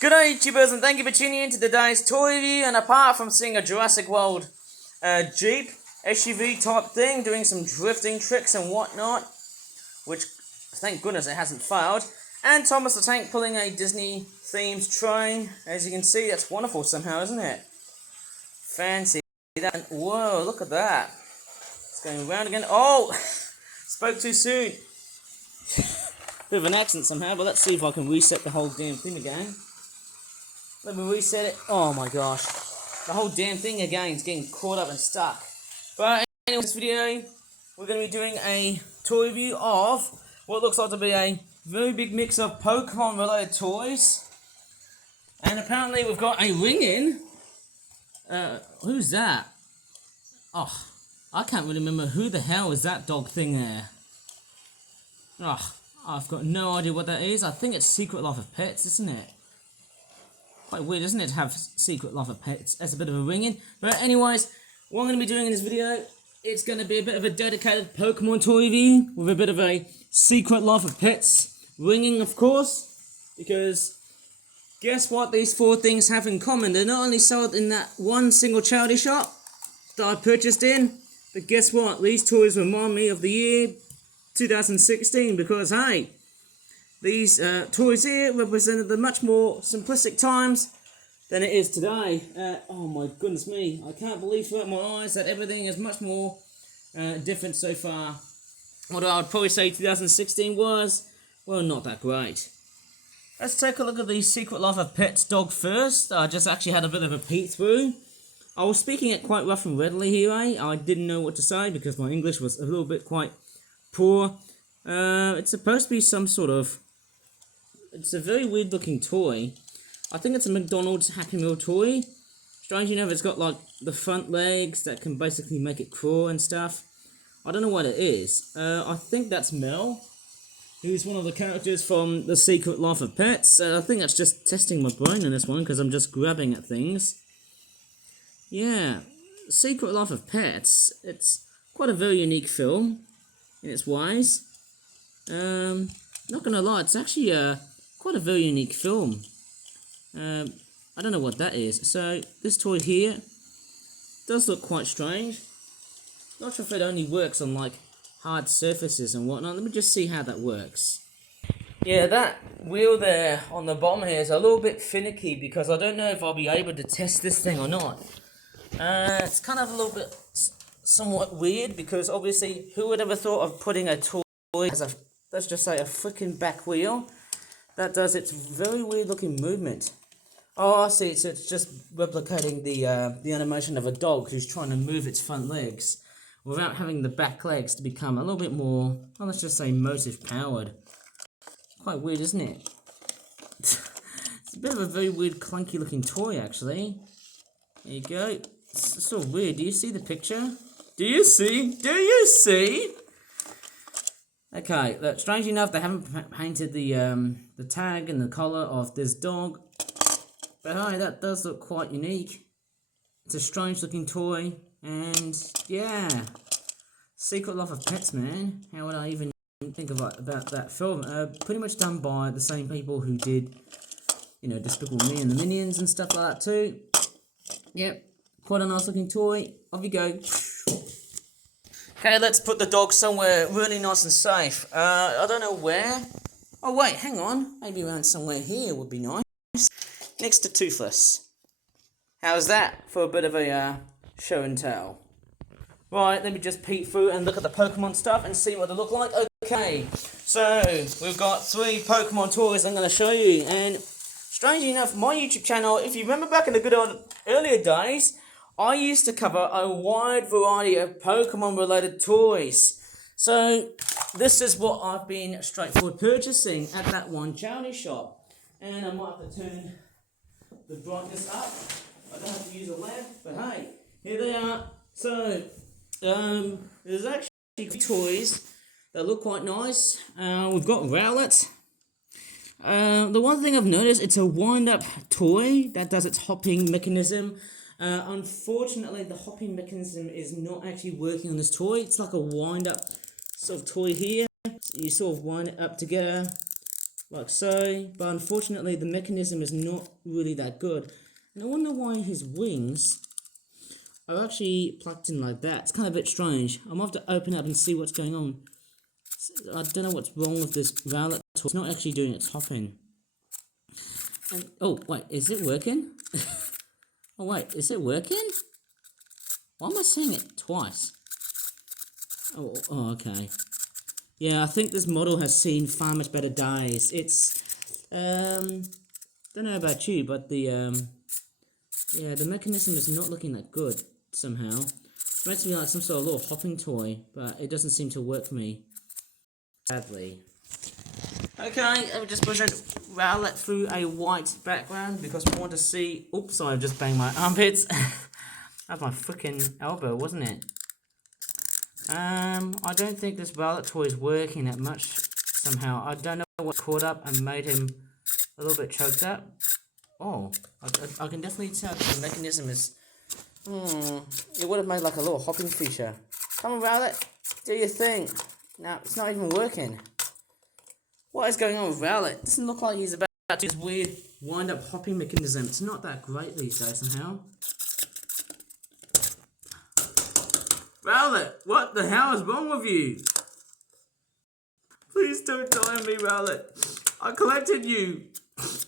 Good day, YouTubers, and thank you for tuning in to today's toy review. And apart from seeing a Jurassic World Jeep SUV type thing, doing some drifting tricks and whatnot, which thank goodness it hasn't failed, and Thomas the Tank pulling a Disney themed train, as you can see, that's wonderful somehow, isn't it? Fancy that. And whoa, look at that. It's going round again. Oh, spoke too soon. Bit of an accent somehow, but let's see if I can reset the whole damn thing again. Let me reset it. Oh my gosh. The whole damn thing again is getting caught up and stuck. But anyway, in this video, we're going to be doing a toy review of what looks like to be a very big mix of Pokemon related toys. And apparently we've got a ring in. Who's that? Oh, I can't really remember who the hell is that dog thing there. Oh, I've got no idea what that is. I think it's Secret Life of Pets, isn't it? Quite weird, isn't it, to have Secret Life of Pets as a bit of a ring in. But anyways, what I'm going to be doing in this video, it's going to be a bit of a dedicated Pokemon toy review with a bit of a Secret Life of Pets ringing, of course. Because guess what these four things have in common? They're not only sold in that one single charity shop that I purchased in, but guess what? These toys remind me of the year 2016 because, hey, these toys here represented the much more simplistic times than it is today. Oh my goodness me, I can't believe throughout my eyes that everything is much more different so far. Although I would probably say 2016 was, well, not that great. Let's take a look at the Secret Life of Pets dog first. I just actually had a bit of a peek through. I was speaking it quite rough and readily here, I didn't know what to say because my English was a little bit quite poor. It's supposed to be some sort of... It's a very weird looking toy. I think it's a McDonald's Happy Meal toy. Strangely enough, it's got like the front legs that can basically make it crawl and stuff. I don't know what it is. I think that's Mel, who's one of the characters from The Secret Life of Pets. I think that's just testing my brain in this one because I'm just grabbing at things. Yeah, Secret Life of Pets. It's quite a very unique film in its ways. Not gonna lie, it's actually quite a very unique film. I don't know what that is. So this toy here does look quite strange. Not sure if it only works on like hard surfaces and whatnot. Let me just see how that works. Yeah, that wheel there on the bottom here is a little bit finicky because I don't know if I'll be able to test this thing or not. It's kind of a little bit somewhat weird because obviously who would ever thought of putting a toy as a, let's just say, a freaking back wheel that does its very weird looking movement. Oh, I see, so it's just replicating the animation of a dog who's trying to move its front legs without having the back legs to become a little bit more, well, let's just say motive powered. Quite weird, isn't it? It's a bit of a very weird clunky looking toy actually. There you go. It's so weird. Do you see the picture? Do you see? Do you see? Okay, look, strangely enough, they haven't painted the tag and the collar of this dog. But hey, that does look quite unique. It's a strange looking toy, and yeah. Secret Life of Pets, man. How would I even think about that film? Pretty much done by the same people who did, you know, Despicable Me and the Minions and stuff like that too. Yep, quite a nice looking toy. Off you go. Okay, let's put the dog somewhere really nice and safe. I don't know where. Oh wait, hang on. Maybe around somewhere here would be nice. Next to Toothless. How's that for a bit of a show and tell? Right, let me just peek through and look at the Pokemon stuff and see what they look like. Okay, so we've got 3 Pokemon toys I'm going to show you. And strangely enough, my YouTube channel, if you remember back in the good old earlier days, I used to cover a wide variety of Pokemon related toys. So this is what I've been straightforward purchasing at that one charity shop. And I might have to turn the brightness up. I don't have to use a lamp, but hey, here they are. So there's actually toys that look quite nice. We've got Rowlet. The one thing I've noticed, it's a wind-up toy that does its hopping mechanism. Unfortunately, the hopping mechanism is not actually working on this toy. It's like a wind-up sort of toy here. So you sort of wind it up together like so, but unfortunately the mechanism is not really that good. And I wonder why his wings are actually plucked in like that. It's kind of a bit strange. I'm going to have to open up and see what's going on. I don't know what's wrong with this Rowlet toy. It's not actually doing its hopping. And, oh, wait, is it working? Oh, wait, is it working? Why am I seeing it twice? Oh, okay. Yeah, I think this model has seen far much better days. It's, don't know about you, but the mechanism is not looking that good, somehow. It's meant to be like some sort of little hopping toy, but it doesn't seem to work for me. Sadly. Okay, I'll just present Rowlet through a white background because we want to see... Oops, sorry, I just banged my armpits. That's my freaking elbow, wasn't it? I don't think this Rowlet toy is working that much somehow. I don't know what caught up and made him a little bit choked up. Oh, I can definitely tell the mechanism is... it would have made like a little hopping feature. Come on, Rowlet, do your thing. No, it's not even working. What is going on with Rowlet? It doesn't look like he's about to do this weird wind-up hopping mechanism. It's not that great these days somehow. Rowlet, what the hell is wrong with you? Please don't die on me, Rowlet. I collected you.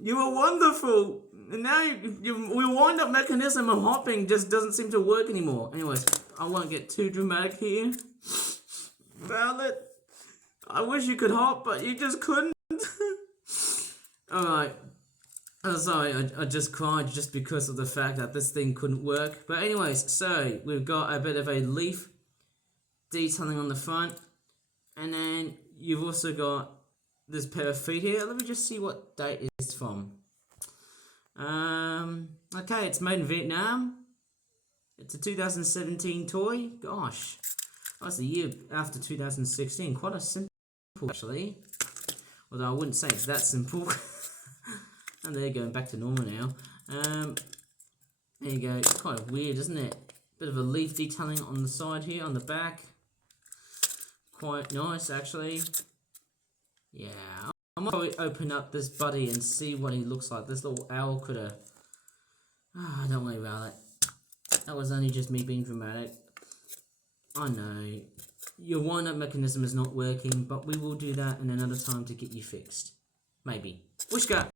You were wonderful. And now your wind-up mechanism of hopping just doesn't seem to work anymore. Anyways, I won't get too dramatic here. Rowlet, I wish you could hop, but you just couldn't. Alright. Oh, sorry, I just cried just because of the fact that this thing couldn't work. But anyways, so we've got a bit of a leaf detailing on the front. And then you've also got this pair of feet here. Let me just see what date it's from. Okay, it's made in Vietnam. It's a 2017 toy. Gosh, that's the year after 2016. Quite a simple, actually. Although I wouldn't say it's that simple. And there you go, back to normal now. There you go. It's kind of weird, isn't it? Bit of a leaf detailing on the side here, on the back. Quite nice, actually. Yeah, I'm gonna probably open up this buddy and see what he looks like. This little owl critter. Ah, don't worry about it. That was only just me being dramatic. I know. Your wind-up mechanism is not working, but we will do that in another time to get you fixed. Maybe. Wishka!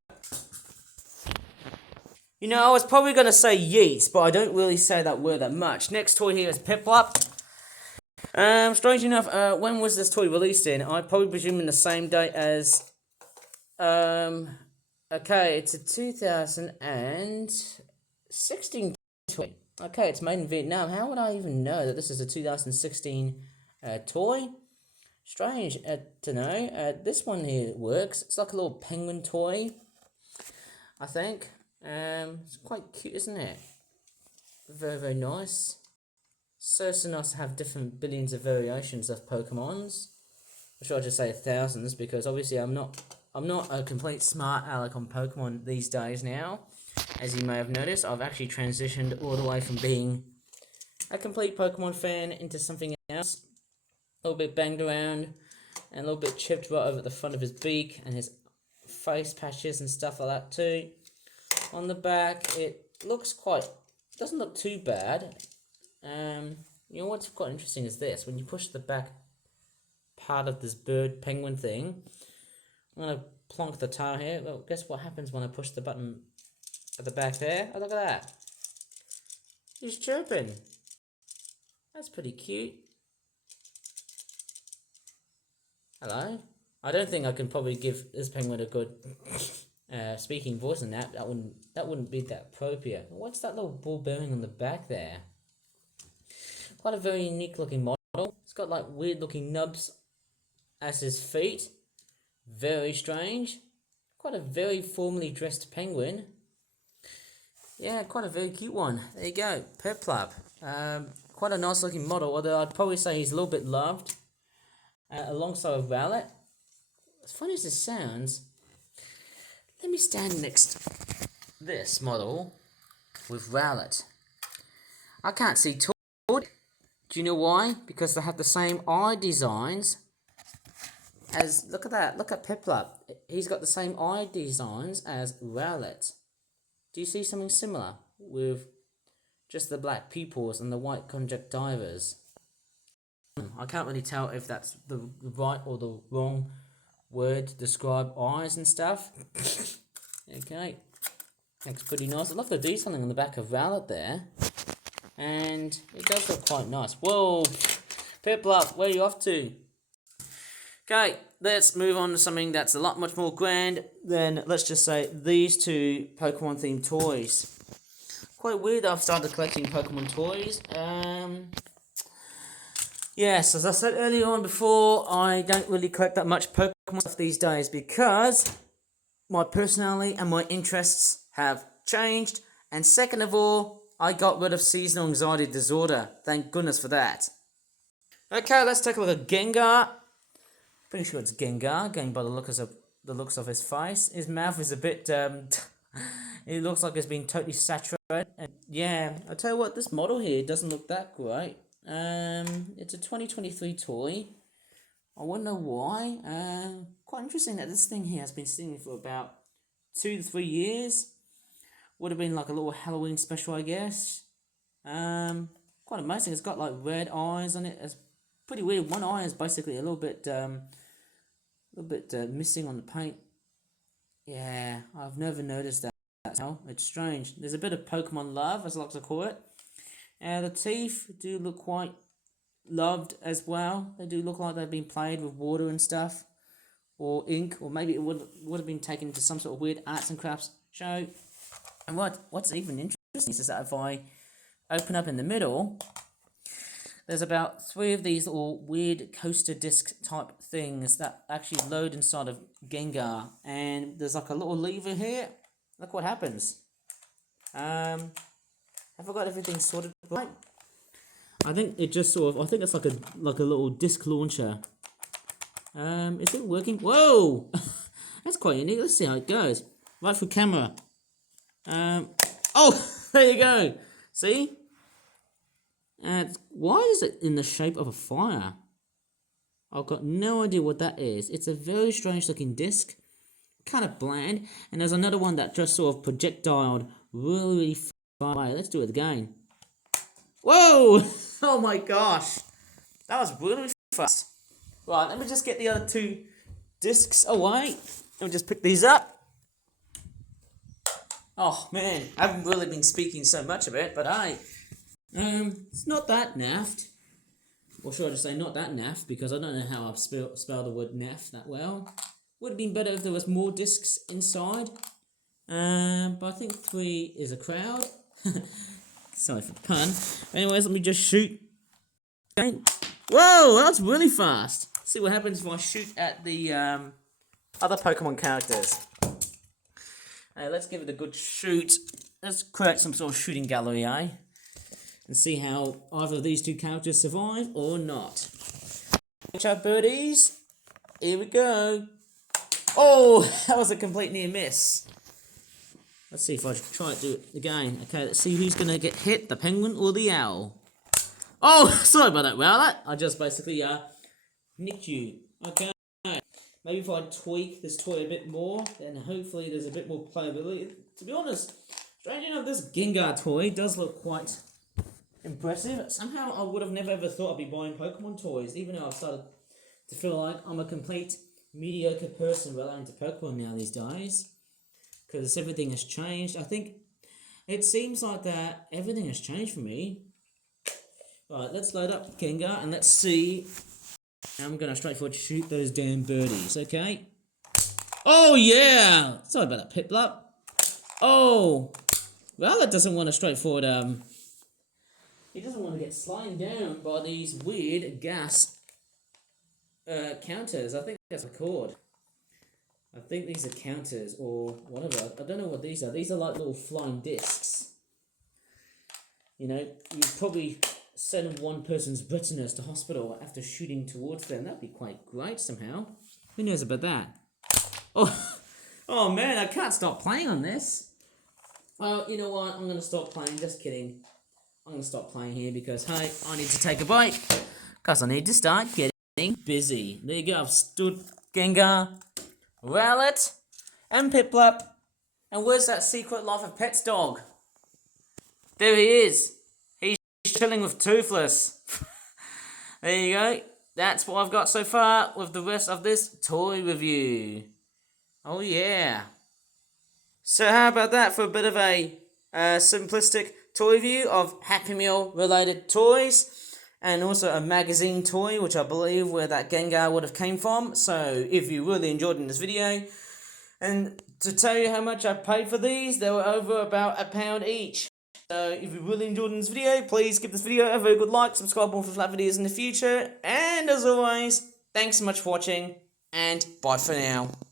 You know, I was probably going to say yeet, but I don't really say that word that much. Next toy here is Piplup. Strange enough, when was this toy released in? I probably presume in the same date as... okay, it's a 2016 toy. Okay, it's made in Vietnam. How would I even know that this is a 2016 toy? Strange to know. This one here works. It's like a little penguin toy, I think. It's quite cute, isn't it? Very, very nice. So nice to have different billions of variations of Pokemons. Or should I just say thousands, because obviously I'm not a complete smart aleck on Pokemon these days now. As you may have noticed, I've actually transitioned all the way from being a complete Pokemon fan into something else. A little bit banged around and a little bit chipped right over at the front of his beak and his face patches and stuff like that too. On the back, it looks doesn't look too bad. You know what's quite interesting is this. When you push the back part of this bird penguin thing, I'm going to plonk the tail here. Well, guess what happens when I push the button at the back there? Oh, look at that. He's chirping. That's pretty cute. Hello. I don't think I can probably give this penguin a good speaking voice in that. That wouldn't be that appropriate. What's that little ball bearing on the back there? Quite a very unique looking model. It's got like weird looking nubs as his feet. Very strange. Quite a very formally dressed penguin. Yeah, quite a very cute one. There you go, Piplup. Quite a nice looking model, although I'd probably say he's a little bit loved. Alongside with Rowlet. As funny as this sounds, let me stand next to this model with Rowlet. I can't see tall. Do you know why? Because they have the same eye designs as look at that. Look at Piplup. He's got the same eye designs as Rowlet. Do you see something similar with just the black pupils and the white conjunctivas? I can't really tell if that's the right or the wrong word to describe eyes and stuff. Okay, looks pretty nice. I love the detailing on the back of Rowlet there, and it does look quite nice. Whoa, Piplup, where are you off to? Okay, let's move on to something that's a lot much more grand than, let's just say, these two Pokemon themed toys. Quite weird I've started collecting Pokemon toys. Yes, as I said earlier on before, I don't really collect that much Pokemon stuff these days because my personality and my interests have changed. And second of all, I got rid of seasonal anxiety disorder. Thank goodness for that. Okay, let's take a look at Gengar. Pretty sure it's Gengar, going by the looks of his face. His mouth is a bit, it looks like it's been totally saturated. And yeah, I'll tell you what, this model here doesn't look that great. It's a 2023 toy. I wonder why. Quite interesting that this thing here has been sitting for about 2 to 3 years. Would have been like a little Halloween special, I guess. Quite amazing. It's got like red eyes on it. It's pretty weird. One eye is basically a little bit missing on the paint. Yeah, I've never noticed that. It's strange. There's a bit of Pokemon love, as I like to call it. The teeth do look quite loved as well. They do look like they've been played with water and stuff, or ink, or maybe it would have been taken to some sort of weird arts and crafts show. And what's even interesting is that if I open up in the middle, there's about 3 of these little weird coaster disc type things that actually load inside of Gengar, and there's like a little lever here. Look what happens. Have I got everything sorted right? I think it just I think it's like a little disc launcher. Is it working? Whoa! That's quite unique. Let's see how it goes. Right for camera. Oh, there you go. See? Why is it in the shape of a fire? I've got no idea what that is. It's a very strange looking disc. Kind of bland. And there's another one that just sort of projectiled really far away. Let's do it again. Whoa! Oh my gosh. That was really fast. Right, let me just get the other 2 discs away. Let me just pick these up. Oh man, I haven't really been speaking so much of it, but it's not that naffed. Or should I just say not that naff, because I don't know how I spell the word naff that well. Would have been better if there was more discs inside. But I think 3 is a crowd. Sorry for the pun. Anyways, let me just shoot. Okay. Whoa, that's really fast. See what happens if I shoot at the other Pokemon characters. Let's give it a good shoot. Let's create some sort of shooting gallery, eh? And see how either of these 2 characters survive or not. Watch out, birdies. Here we go. Oh, that was a complete near miss. Let's see if I try to do it again. Okay, let's see who's going to get hit, the penguin or the owl. Oh, sorry about that, Rowlet. I just basically nicked you. Okay. Maybe if I tweak this toy a bit more, then hopefully there's a bit more playability. To be honest, strange enough, this Gengar toy does look quite impressive. Somehow I would have never ever thought I'd be buying Pokemon toys, even though I've started to feel like I'm a complete mediocre person relating to Pokemon now these days. Because everything has changed. I think it seems like that everything has changed for me. Right, let's load up Gengar and let's see. I'm going to straightforward shoot those damn birdies, okay? Oh, yeah! Sorry about that, Piplup. Oh! Well, that doesn't want a straightforward, he doesn't want to get sliding down by these weird gas counters. I think that's a cord. I think these are counters or whatever. I don't know what these are. These are like little flying discs. You know, you probably send one person's retinas to hospital after shooting towards them. That'd be quite great somehow. Who knows about that? Oh, oh man, I can't stop playing on this. Well, you know what? I'm going to stop playing. Just kidding. I'm going to stop playing here because, hey, I need to take a break. Because I need to start getting busy. There you go. I've stood Gengar, Rowlet, and Piplup. And where's that Secret Life of Pets dog? There he is. He's chilling with Toothless. There you go. That's what I've got so far with the rest of this toy review. Oh yeah. So how about that for a bit of a simplistic toy review of Happy Meal related toys. And also a magazine toy, which I believe where that Gengar would have came from. So if you really enjoyed in this video, and to tell you how much I paid for these, they were over about £1 each. So if you really enjoyed this video, please give this video a very good like, subscribe more for flat videos in the future, and as always, thanks so much for watching, and bye for now.